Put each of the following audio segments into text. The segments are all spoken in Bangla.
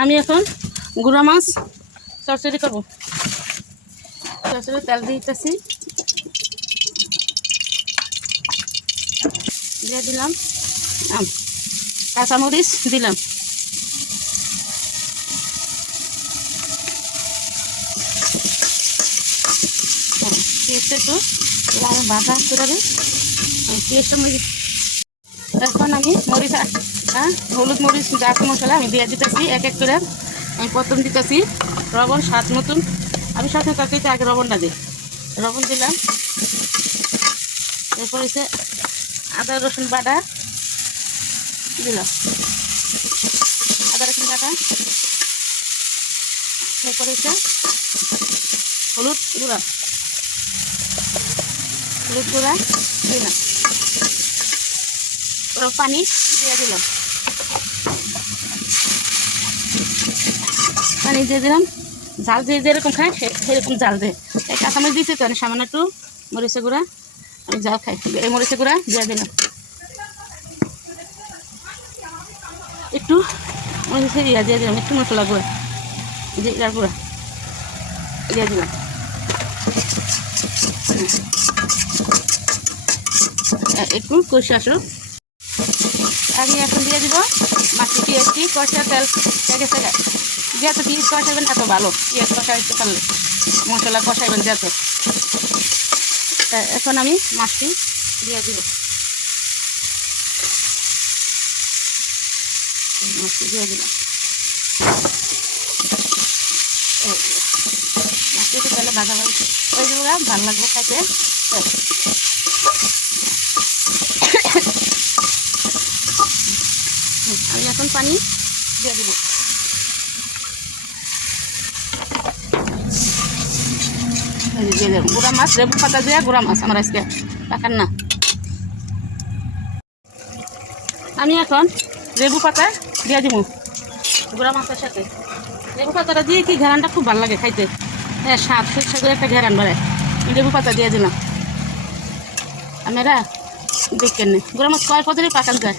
আমি এখন গুঁড়া মাছ চরচড়ি করব। চরচড়ি তেল দিতেছি। দিয়ে দিলাম আম, কাঁচামরিচ দিলাম। পেঁয়াজটা একটু ভাজা করে পেঁয়াজটা মরিচ এখন আমি মরিচ হ্যাঁ? হলুদ মরিচ, যা মশলা, আমি দিয়ে দিতেছি, এক এক করে। আমি প্রথম দিতেছি লবণ স্বাদ মতন। আমি সবসময় তরকারিতে আগে লবণটা দিই। লবণ দিলাম। এরপর হচ্ছে আদা, রসুন বাটা দিলাম। আদা, রসুন বাটা। এরপর হচ্ছে হলুদ গুঁড়া। হলুদ গুঁড়া দিলাম। পানি দিয়ে দিলাম। পানি দিয়ে দিলাম। জাল যে যেরকম খায়, সে সেরকম জাল দেয়। এই কাঁচামরিচ দিয়েছি তো, সামান্য একটু মরিচের গুঁড়া। আমি জাল খাই, এই মরিচের গুঁড়া দিয়ে দিলাম। একটু মরিচের ইয়া দিয়ে দিলাম, একটু মশলা গুঁড়া। জিরার গুঁড়া দিয়ে দিলাম। একটু কষে আসুক। আমি এখন দিয়ে দিব। মাছটি পেঁয়াজটি কষা তেল গেছে যত পেঁয়াজ কষাবেন এত ভালো। পেঁয়াজ কষাইতে পারলে মশলা কষাইবেন যত এখন আমি মাছটি দিয়ে দিব। মাছটি দিয়ে দিলাম। মাছটি তাহলে ভাজা ভাজা। ওই ভালো লাগবে খাইতে এই। হুম, আমি এখন পানি দিয়ে দিব। দিয়ে গুঁড়া মাছ, লেবু পাতা দিয়ে গুঁড়া মাছ আমার আজকে পাকার না। আমি এখন লেবু পাতা দিয়ে দিব গুঁড়া মাছের সাথে। লেবু পাতাটা দিয়ে কি ঘেরানটা খুব ভালো লাগে খাইতে? হ্যাঁ সাত স্বাদ, সুস্বাদু একটা ঘেরান বাড়ে আমি লেবু পাতা দিয়ে দিলাম। আমরা দেখেন গুঁড়া মাছ কয়েক পদ্ধতি পাকান যায়?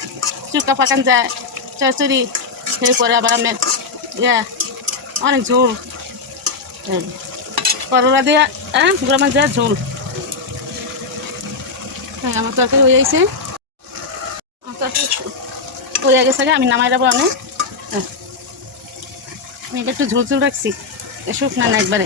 চুকা পাকান যায় চচড়ি এরপরে আবার আমি, ইয়া, অনেক ঝোল। করলা দিয়ে হ্যাঁ গুঁড়া মাছ দেওয়া ঝোল। হ্যাঁ আমার তরকারি হয়ে গেছে। আমার তরকারি হয়ে গেছে আমি নামাই যাব আমি। হ্যাঁ। আমি একটু ঝোল ঝোল রাখছি। শুকনা না একবারে।